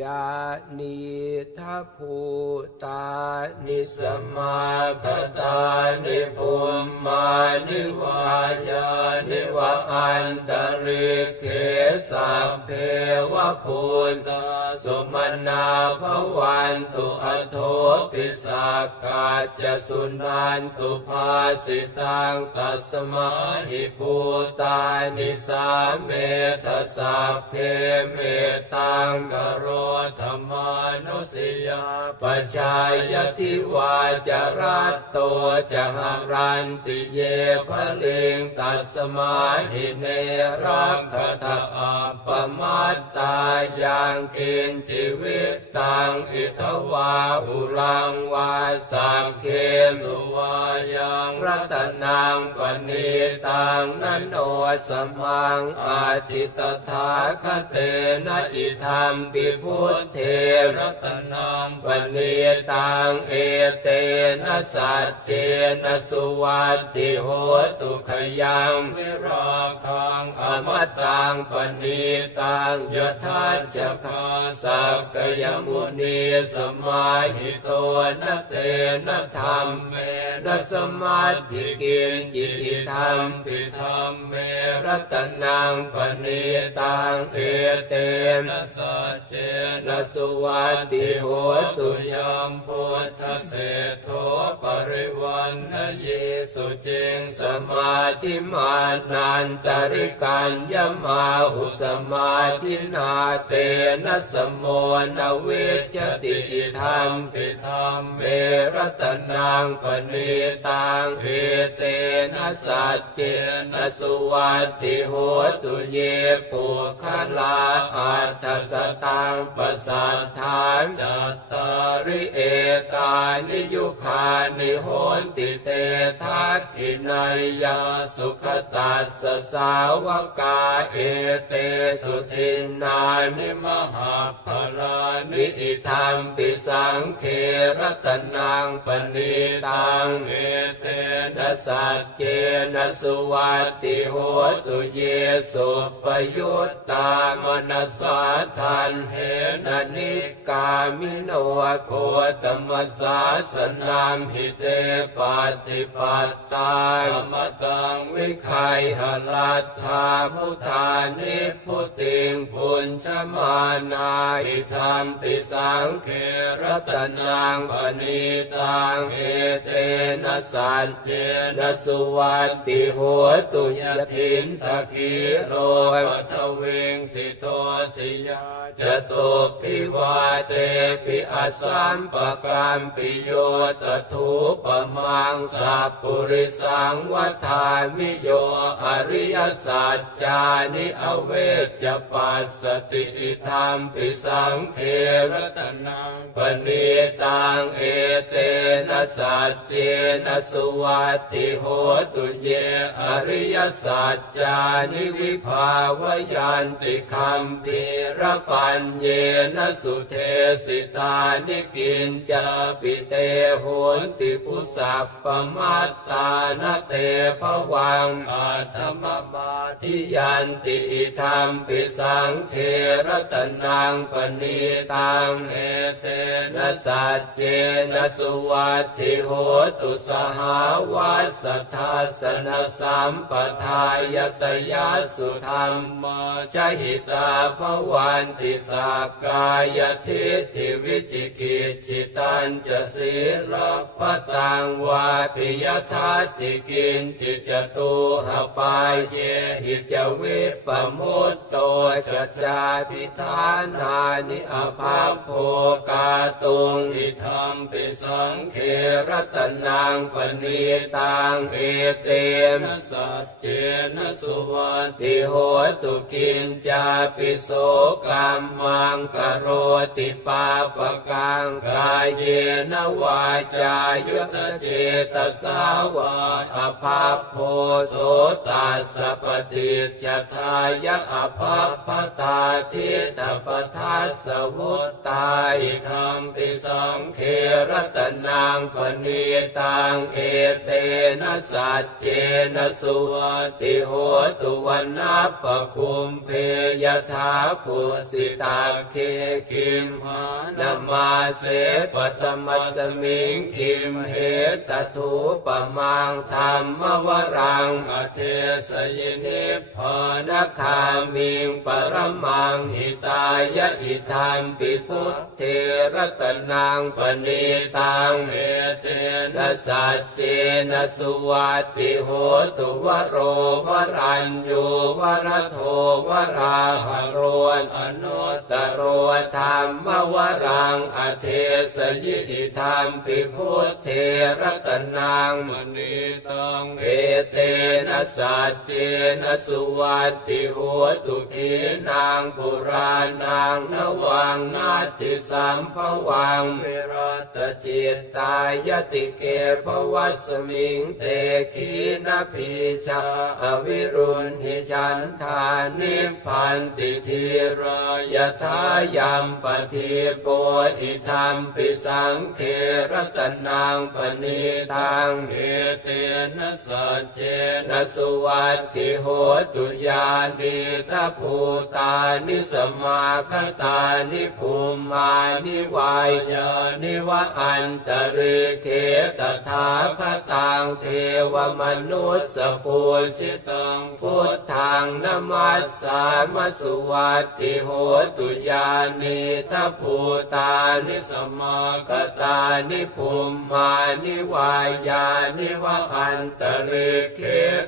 ยานิทัพภูตานิสมาคตานิภูมมานิวายานิวะอันตริเขสัพเพวะภูตาสุมนาภวันตุอโทปิสักกาจสุนันตุภาสิตังตัสมาหิภูตานิสาเมทสัพเพเมตังกโรธรรมานุสิยาปชายติวาจรัตโตจะหารันติเยภลิงตัสมาหิเนรักขตาอัปมัตตายังกินชีวิตตังอิทวาอุรังวาสังเคสุวายังรัตนังปณิตังนันโนสมังอาทิตถาคเตนะอิธรรมปิพุทเทรัตนังปณิตังเอเตนะสัจเจนะสุวัตติโหตุขยังวิราคังอมตังปณิตังยทัจจคาสักกยมุนีสมาหิโตนะเตนะธรรมเมนะสมาธิกินจิติธรรมปิธรรมเมรัตนังปณิตังเอเตนะสัจเจนะสุวัตติโหตุยามพุทธเศรษโทปริวันนะเยสุจิงสมาธิมานันตริกัญญมาหุสมาธินาเตนะสมโมนเวจติธรรมปิธรรมเมรตนังปณิตังเอเตนะสัจเจนะสุวัตติโหตุเยปุคลาอัตสตังปัสัทานจัตตาริเอกานิยุคานิโหนติเตทักขินายยาสุขตัสสะสาวกาเอเตสุทินนานิมหาภลานิอิธรรมปิสังเครตนังปณิตังเอเตนะสัจเจนะสุวัติโหตุเยสุปยุตตามนัสสาทันเหนนิกามิโนโคตมัสาสนามหิเตปฏิปัตตายมตังวิคัยหลัตถามุทานิพุติงพุญชมานาอิธรรมปิสังเครัตนังปณิตังเอเตนะสัจเจนะสุวัตติโหตุยทินตะคีโรปัทเวงสิโตสิยาจตุพิวาเตปิอาสัมปกรรมปิโยตถุปมังสัพปุริสังวัฏามิโยอริยสัจจานิอเวจปัสสติธรรมปิสังเครตนังปณิตังเอเตนะสัจเจนะสุวัติโหตุเยอริยสัจจานิวิภาวยันติคัมภีระปัญเยนสุเทสิตานิกินจาปิเตโหนติพุสัพปมัตตานเตภวังอาธมบาทิยันติธรรมปิสังเครตนังปณิตังเอเตนะสัจเจนะสุวัติโหตุสหาวัสทัสสนสัมปทายตยัสสุธรรมมาชหิตาภวันติสักายทิฏฐิวิจิกิจจิตันจะสีรพตังวาปิยทัสติกินจิจตุหปายเยหิจวิปมุตโตจจาพิธานานิอภาโภกาตุงอิธรรมปิสังเครตนังปณิตังเอเตนะสัจเจนะสุวัติโหตุกินจาปิโสกรรมังกโรติปาปกังกายเยนวาจายุตเจตสาวาอภาโพโสตัสปฏิจทายะอภาพตาทิตปทัสสวุตตายธรรมปิสังเครตนังปณิตังเอเตนะสัจเจนะสุวัติโหตุวันนัปปคุมเพยถาภูสิตาเคคิมหานามาเสปตมัสมิงคิมเหตถูปมังธรรมวรังอเทสยนิพานคามิงปรมังหิตายะอิทัมปิพุทเทรตนังปณิตังเมเตนะสัจเจนะสุวัติโหตุวโรวรัญญูวรโทวราหโรอนุตตโรธรรมวรังอเทสยิติธรรมปิพุทเทรตนังมณีตังเอเตนะสัจเจนะสุวัตติโหตุขีนางปุรานังนวังนาติสัมภวังเวรตจิตตายติเกภวัสมิงเตขีนาพีชาอวิรุณหิฉันทานิพพันติทีรายทายัมปทีโปอิธรรมปิสังเครตนังปณิตังเอเตนะสัจเจนะสุวัตติโหตุยานิทัพภูตานิสมาคตานิภูมานิวายานิวะอันตริเคตถาคตังเทวมนุสสปูชิตังพุทธังนมัสสามสุวัตติโหตุยานิทัพูตานิสมาคตานิภูมานิวายานิวะอันตริเค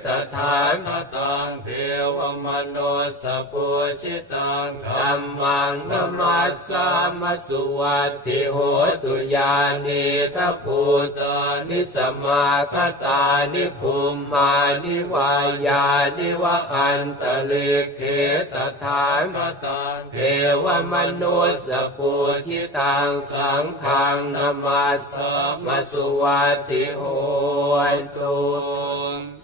ตถาคตังเทวมโนสปูชิตังธรรมังนมัสสามสุวัติโหตุยานิทัพูตานิสมาคตานิภูมานิวายานิวะอันตริเคตถานคตังเทววมนุสสปูทิตังสังฆังนมัสสามสุวัติโหตุ